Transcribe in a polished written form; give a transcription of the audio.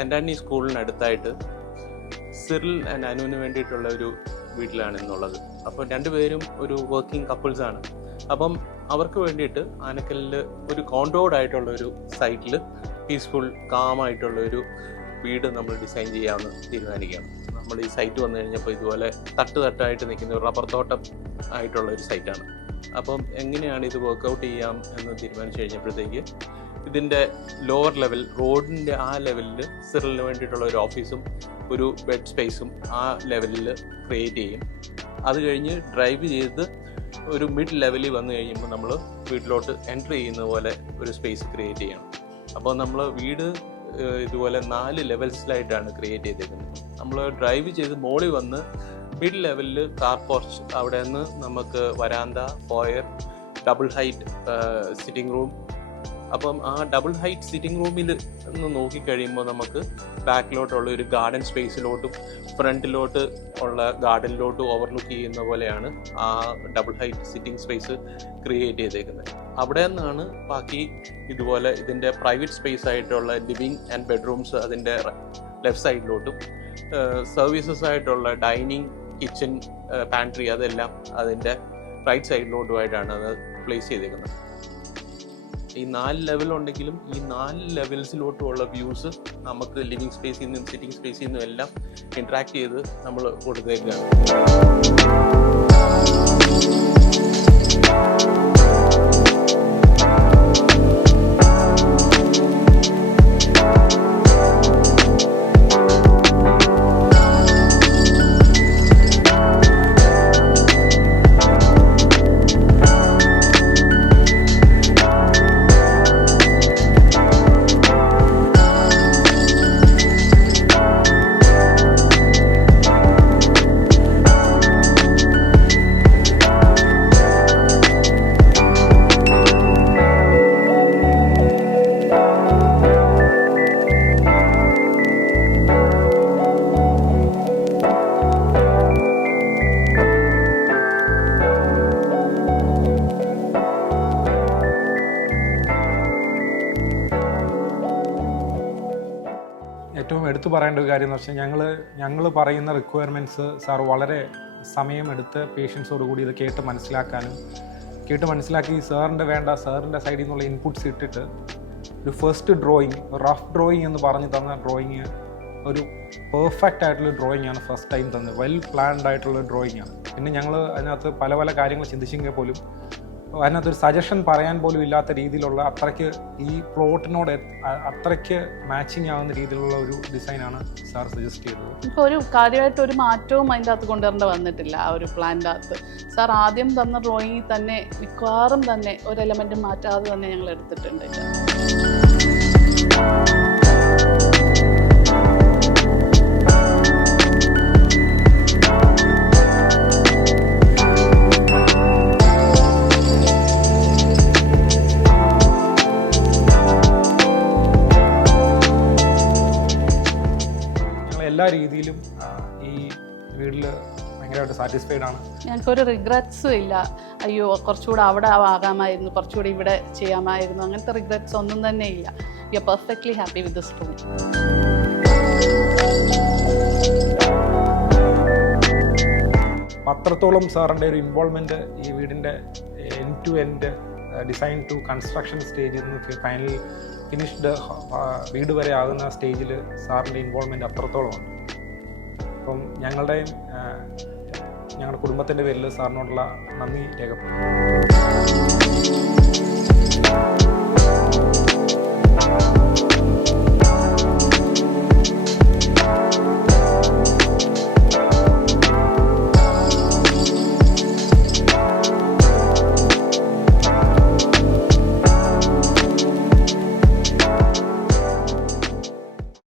Cent Antony സ്കൂളിനടുത്തായിട്ട് Cyril and അനുവിന് വേണ്ടിയിട്ടുള്ള ഒരു വീട്ടിലാണ് ഇന്നുള്ളത്. അപ്പോൾ രണ്ടുപേരും ഒരു വർക്കിംഗ് കപ്പിൾസാണ്. അപ്പം അവർക്ക് വേണ്ടിയിട്ട് ആനക്കല്ലിൽ ഒരു കോൺട്രോഡ് ആയിട്ടുള്ള ഒരു സൈറ്റിൽ പീസ്ഫുൾ കാമായിട്ടുള്ള ഒരു വീട് നമ്മൾ ഡിസൈൻ ചെയ്യാമെന്ന് തീരുമാനിക്കുകയാണ്. നമ്മൾ ഈ സൈറ്റ് വന്നു കഴിഞ്ഞപ്പോൾ ഇതുപോലെ തട്ടായിട്ട് നിൽക്കുന്ന ഒരു റബ്ബർ തോട്ടം ആയിട്ടുള്ള ഒരു സൈറ്റാണ്. അപ്പം എങ്ങനെയാണ് ഇത് വർക്കൗട്ട് ചെയ്യാം എന്ന് തീരുമാനിച്ചു കഴിഞ്ഞപ്പോഴത്തേക്ക് ഇതിൻ്റെ ലോവർ ലെവൽ റോഡിൻ്റെ ആ ലെവലിൽ സിറിലിന് വേണ്ടിയിട്ടുള്ള ഒരു ഓഫീസും ഒരു ബെഡ് സ്പേസും ആ ലെവലിൽ ക്രിയേറ്റ് ചെയ്യും. അത് കഴിഞ്ഞ് ഡ്രൈവ് ചെയ്ത് ഒരു മിഡ് ലെവലിൽ വന്നു കഴിയുമ്പോൾ നമ്മൾ വീട്ടിലോട്ട് എൻട്രി ചെയ്യുന്ന പോലെ ഒരു സ്പേസ് ക്രിയേറ്റ് ചെയ്യണം. അപ്പോൾ നമ്മൾ വീട് ഇതുപോലെ 4 ലെവൽസിലായിട്ടാണ് ക്രിയേറ്റ് ചെയ്തേക്കുന്നത്. നമ്മൾ ഡ്രൈവ് ചെയ്ത് മോളിൽ വന്ന് മിഡ് ലെവലിൽ കാർ പോർച്ച്, അവിടെ നിന്ന് നമുക്ക് വരാന്ത, foyer, double height sitting room. അപ്പം ആ ഡബിൾ ഹൈറ്റ് സിറ്റിംഗ് റൂമിൽ നിന്ന് നോക്കിക്കഴിയുമ്പോൾ നമുക്ക് ബാക്കിലോട്ടുള്ള ഒരു ഗാർഡൻ സ്പേസിലോട്ടും ഫ്രണ്ടിലോട്ട് ഉള്ള ഗാർഡനിലോട്ടും ഓവർലുക്ക് ചെയ്യുന്ന പോലെയാണ് ആ double height sitting space create ചെയ്തേക്കുന്നത്. അവിടെ നിന്നാണ് ബാക്കി ഇതുപോലെ ഇതിൻ്റെ പ്രൈവറ്റ് സ്പേസ് ആയിട്ടുള്ള ലിവിങ് ആൻഡ് ബെഡ്റൂംസ് അതിൻ്റെ ലെഫ്റ്റ് സൈഡിലോട്ടും സർവീസസ് ആയിട്ടുള്ള ഡൈനിങ്, കിച്ചൺ, പാൻട്രി അതെല്ലാം അതിൻ്റെ റൈറ്റ് സൈഡിലോട്ടുമായിട്ടാണ് അത് പ്ലേസ് ചെയ്തേക്കുന്നത്. ഈ 4 ലെവലുണ്ടെങ്കിലും ഈ 4 ലെവൽസിലോട്ടുമുള്ള വ്യൂസ് നമുക്ക് ലിവിങ് സ്പേസിൽ നിന്നും സിറ്റിംഗ് സ്പേസിൽ നിന്നും എല്ലാം ഇൻട്രാക്ട് ചെയ്ത് നമ്മൾ കൊടുത്തേക്കാണ്. ഏറ്റവും എടുത്തു പറയേണ്ട ഒരു കാര്യം എന്ന് വെച്ചാൽ ഞങ്ങൾ പറയുന്ന റിക്വയർമെൻറ്റ്സ് സാർ വളരെ സമയമെടുത്ത് പേഷ്യൻസോടുകൂടി ഇത് കേട്ട് മനസ്സിലാക്കി സാറിൻ്റെ സൈഡിൽ നിന്നുള്ള ഇൻപുട്സ് ഇട്ടിട്ട് ഒരു ഫസ്റ്റ് ഡ്രോയിങ്, റഫ് ഡ്രോയിങ് എന്ന് പറഞ്ഞു തന്ന ഡ്രോയിങ് ഒരു പെർഫെക്റ്റ് ആയിട്ടുള്ള ഡ്രോയിങ് ആണ് ഫസ്റ്റ് ടൈം തന്നത്. വെൽ പ്ലാൻഡ് ആയിട്ടുള്ള ഡ്രോയിങ് ആണ്. പിന്നെ ഞങ്ങൾ അതിനകത്ത് പല കാര്യങ്ങൾ ചിന്തിച്ചെങ്കിൽ പോലും അതിനകത്തൊരു സജഷൻ പറയാൻ പോലും ഇല്ലാത്ത രീതിയിലുള്ള അത്രയ്ക്ക് ഈ പ്ലോട്ടിനോട് അത്രയ്ക്ക് മാച്ചിങ് ആവുന്ന രീതിയിലുള്ള ഒരു ഡിസൈനാണ് സാർ സജസ്റ്റ് ചെയ്തത്. ഇപ്പോൾ ഒരു കാര്യമായിട്ട് ഒരു മാറ്റവും അതിൻ്റെ അകത്ത് കൊണ്ടുവരേണ്ട വന്നിട്ടില്ല. ആ ഒരു പ്ലാൻ്റെ അകത്ത് സാർ ആദ്യം തന്ന ഡ്രോയിങ്ങിൽ തന്നെ മിക്കവാറും തന്നെ ഒരു എലമെൻറ്റ് മാറ്റാതെ തന്നെ ഞങ്ങൾ എടുത്തിട്ടുണ്ട്. എല്ലാ രീതിയിലും ഈ വീട്ടിൽ ഭയങ്കരമായിട്ട് സാറ്റിസ്ഫൈഡ് ആണ്. ഞങ്ങൾക്കൊരു റിഗ്രറ്റ്സും ഇല്ല. അയ്യോ കുറച്ചുകൂടെ അവിടെ ആകാമായിരുന്നു, കുറച്ചുകൂടി ഇവിടെ ചെയ്യാമായിരുന്നു, അങ്ങനത്തെ റിഗ്രറ്റ്സ് ഒന്നും തന്നെ ഇല്ല. You are perfectly happy with this room. അത്രത്തോളം സാറിൻ്റെ ഒരു ഇൻവോൾവ്മെൻറ്റ് ഈ വീടിൻ്റെ end to end design to construction സ്റ്റേജിൽ നിന്ന് ഫൈനൽ ഫിനിഷ്ഡ് വീട് വരെ ആകുന്ന സ്റ്റേജിൽ സാറിൻ്റെ ഇൻവോൾവ്മെൻറ്റ് അത്രത്തോളമാണ്. അപ്പം ഞങ്ങളുടെയും ഞങ്ങളുടെ കുടുംബത്തിൻ്റെ പേരിൽ സാറിനോടുള്ള നന്ദി രേഖപ്പെടുത്തുന്നു.